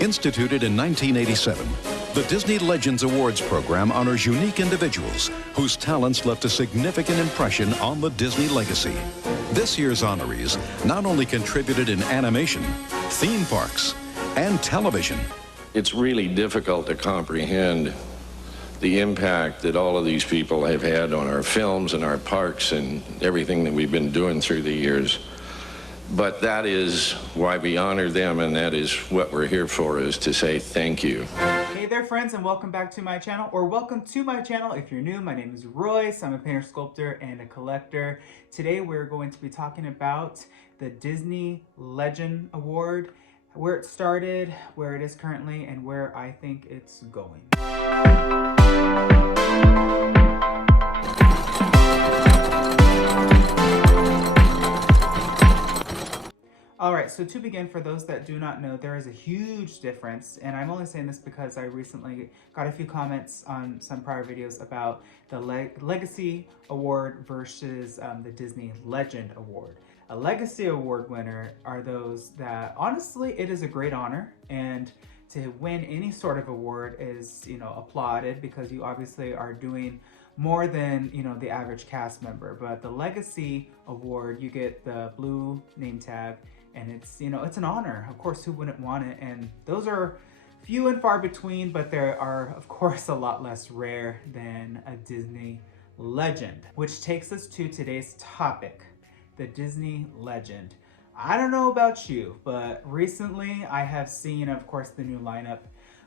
Instituted in 1987, the Disney Legends Awards program honors unique individuals whose talents left a significant impression on the Disney legacy. This year's honorees not only contributed in animation, theme parks, and television. It's really difficult to comprehend the impact that all of these people have had on our films and our parks and everything that we've been doing through the years. But that is why we honor them, and that is what we're here for, is to say thank you. Hey there friends, and welcome back to my channel, or welcome to my channel if you're new. My name is Royce. I'm a painter, sculptor, and a collector. Today we're going to be talking about the Disney Legend Award, where it started, where it is currently, and where I think it's going. All right, so to begin, for those that do not know, there is a huge difference, and I'm only saying this because I recently got a few comments on some prior videos about the Legacy Award versus the Disney Legend Award. A Legacy Award winner are those that, honestly, it is a great honor, and to win any sort of award is, applauded, because you obviously are doing more than, the average cast member. But the Legacy Award, you get the blue name tag, and it's, it's an honor. Of course, who wouldn't want it? And those are few and far between, but there are, of course, a lot less rare than a Disney Legend. Which takes us to today's topic, the Disney Legend. I don't know about you, but recently I have seen, of course, the new lineup.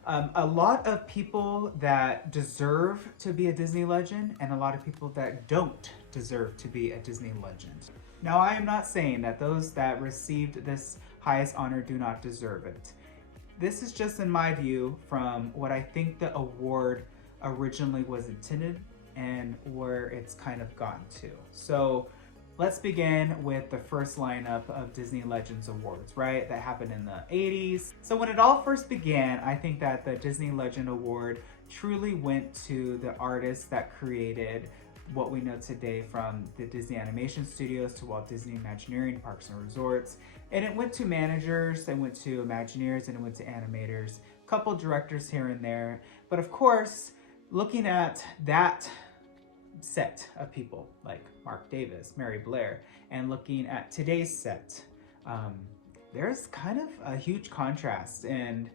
A lot of people that deserve to be a Disney Legend, and a lot of people that don't deserve to be a Disney Legend. Now, I am not saying that those that received this highest honor do not deserve it. This is just in my view from what I think the award originally was intended and where it's kind of gotten to. So let's begin with the first lineup of Disney Legends Awards, right? That happened in the 80s. So when it all first began, I think that the Disney Legend Award truly went to the artists that created what we know today, from the Disney Animation Studios to Walt Disney Imagineering Parks and Resorts. And it went to managers, it went to Imagineers, and it went to animators, a couple directors here and there. But of course, looking at that set of people like Mark Davis, Mary Blair, and looking at today's set, there's kind of a huge contrast. And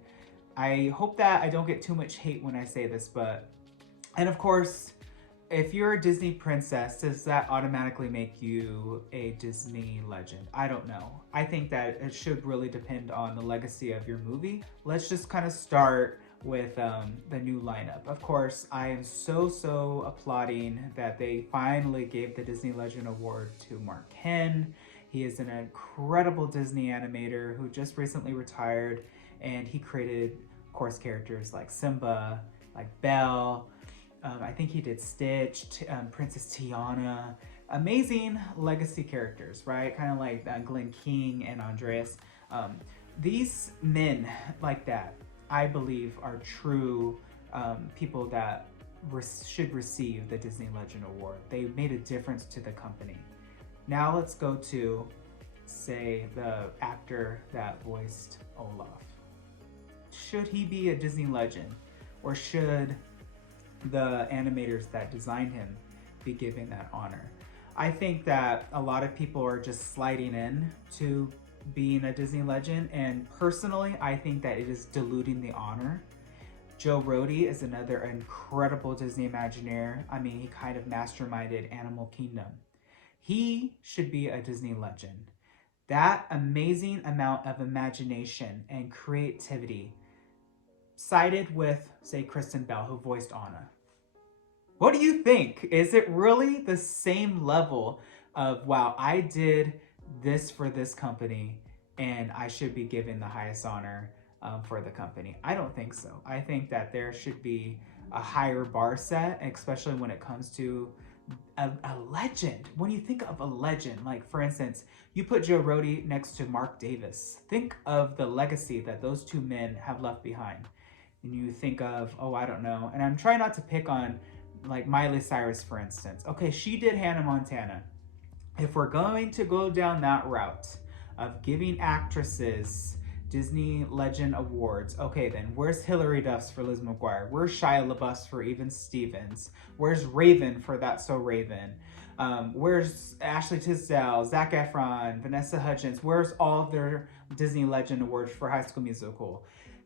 I hope that I don't get too much hate when I say this, and of course, if you're a Disney princess, does that automatically make you a Disney legend? I don't know. I think that it should really depend on the legacy of your movie. Let's just kind of start with the new lineup. Of course, I am so applauding that they finally gave the Disney Legend Award to Mark Henn. He is an incredible Disney animator who just recently retired, and he created, of course, characters like Simba, like Belle. I think he did Stitch, Princess Tiana. Amazing legacy characters, right? Kind of like Glenn King and Andreas. These men like that, I believe, are true people that should receive the Disney Legend Award. They made a difference to the company. Now let's go to, say, the actor that voiced Olaf. Should he be a Disney legend, or should the animators that designed him be given that honor? I think that a lot of people are just sliding in to being a Disney legend, and personally, I think that it is diluting the honor. Joe Rohde is another incredible Disney Imagineer. I mean, he kind of masterminded Animal Kingdom. He should be a Disney legend. That amazing amount of imagination and creativity, sided with, say, Kristen Bell, who voiced Anna. What do you think? Is it really the same level of, wow, I did this for this company and I should be given the highest honor for the company? I don't think so. I think that there should be a higher bar set, especially when it comes to a legend. When you think of a legend, like for instance, you put Joe Rohde next to Mark Davis. Think of the legacy that those two men have left behind. And you think of, oh, I don't know. And I'm trying not to pick on like Miley Cyrus, for instance. Okay, she did Hannah Montana. If we're going to go down that route of giving actresses Disney Legend Awards. Okay, then where's Hilary Duff's for Liz McGuire? Where's Shia LaBeouf's for Even Stevens? Where's Raven for That's So Raven? Where's Ashley Tisdale, Zac Efron, Vanessa Hudgens? Where's all of their Disney Legend Awards for High School Musical?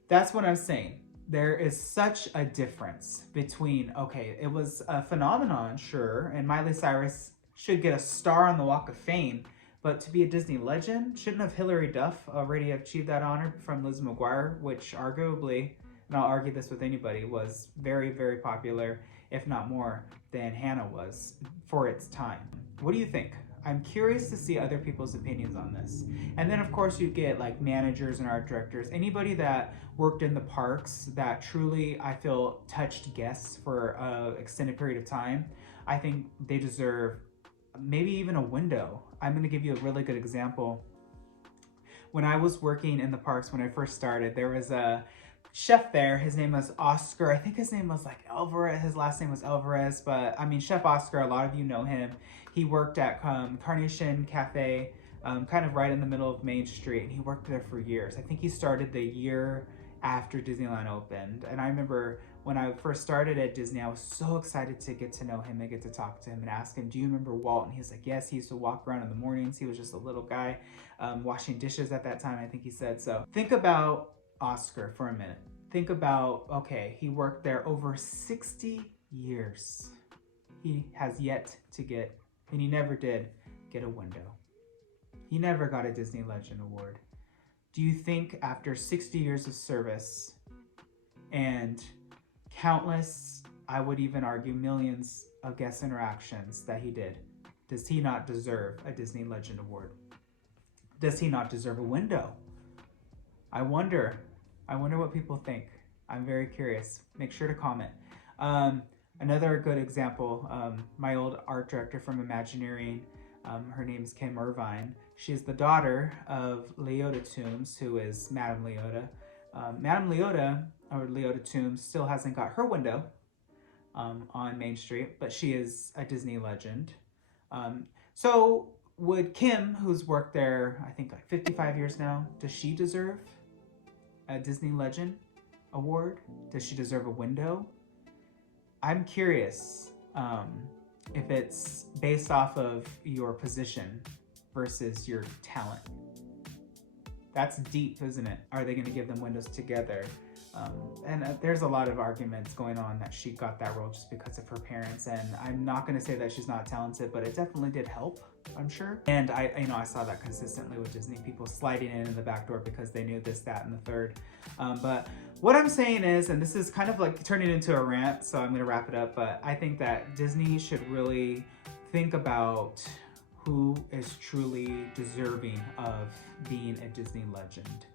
That's what I'm saying. There is such a difference between, okay, it was a phenomenon, sure, and Miley Cyrus should get a star on the Walk of Fame, but to be a Disney legend, shouldn't have Hilary Duff already achieved that honor from Liz McGuire, which arguably, and I'll argue this with anybody, was very, very popular, if not more than Hannah was for its time. What do you think? I'm curious to see other people's opinions on this. And then of course you get like managers and art directors, anybody that worked in the parks that truly, I feel, touched guests for an extended period of time. I think they deserve maybe even a window. I'm gonna give you a really good example. When I was working in the parks, when I first started, there was a chef there. His name was Oscar. I think his name was like Alvarez. His last name was Alvarez, but I mean, Chef Oscar, a lot of you know him. He worked at Carnation Cafe, kind of right in the middle of Main Street, and he worked there for years. I think he started the year after Disneyland opened. And I remember when I first started at Disney, I was so excited to get to know him and get to talk to him and ask him, do you remember Walt? And he's like, yes, he used to walk around in the mornings. He was just a little guy washing dishes at that time, I think he said. So think about Oscar for a minute. Think about, okay, he worked there over 60 years. He has yet to get, and he never did get a window. He never got a Disney Legend Award. Do you think after 60 years of service and countless, I would even argue millions of guest interactions that he did, does he not deserve a Disney Legend Award? Does he not deserve a window? I wonder what people think. I'm very curious. Make sure to comment. Another good example, my old art director from Imagineering, her name is Kim Irvine. She's the daughter of Leota Toombs, who is Madame Leota. Madame Leota, or Leota Toombs, still hasn't got her window on Main Street, but she is a Disney legend. So would Kim, who's worked there, I think like 55 years now, does she deserve a Disney Legend Award? Does she deserve a window? I'm curious if it's based off of your position versus your talent. That's deep, isn't it? Are they going to give them windows together? And there's a lot of arguments going on that she got that role just because of her parents. And I'm not going to say that she's not talented, but it definitely did help, I'm sure. And I saw that consistently with Disney, people sliding in the back door because they knew this, that, and the third. But what I'm saying is, and this is kind of like turning into a rant, so I'm going to wrap it up, but I think that Disney should really think about who is truly deserving of being a Disney legend.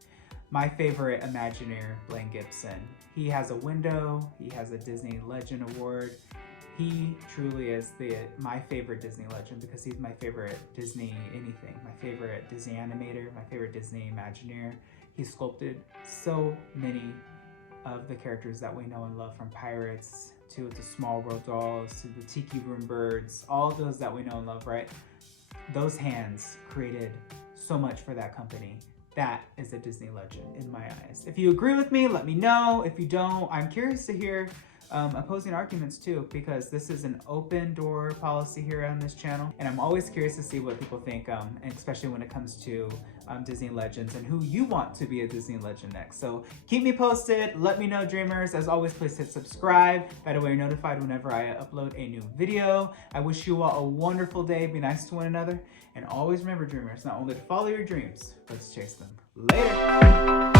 My favorite Imagineer, Blaine Gibson. He has a window, he has a Disney Legend Award. He truly is my favorite Disney legend because he's my favorite Disney anything, my favorite Disney animator, my favorite Disney Imagineer. He sculpted so many of the characters that we know and love, from Pirates to the Small World dolls to the Tiki Room birds, all of those that we know and love, right? Those hands created so much for that company. That is a Disney legend in my eyes. If you agree with me, let me know. If you don't, I'm curious to hear opposing arguments too, because this is an open door policy here on this channel. And I'm always curious to see what people think, and especially when it comes to Disney legends and who you want to be a Disney legend next. So keep me posted. Let me know, dreamers. As always, please hit subscribe. That way you're notified whenever I upload a new video. I wish you all a wonderful day. Be nice to one another. And always remember, dreamers, not only to follow your dreams, but to chase them. Later.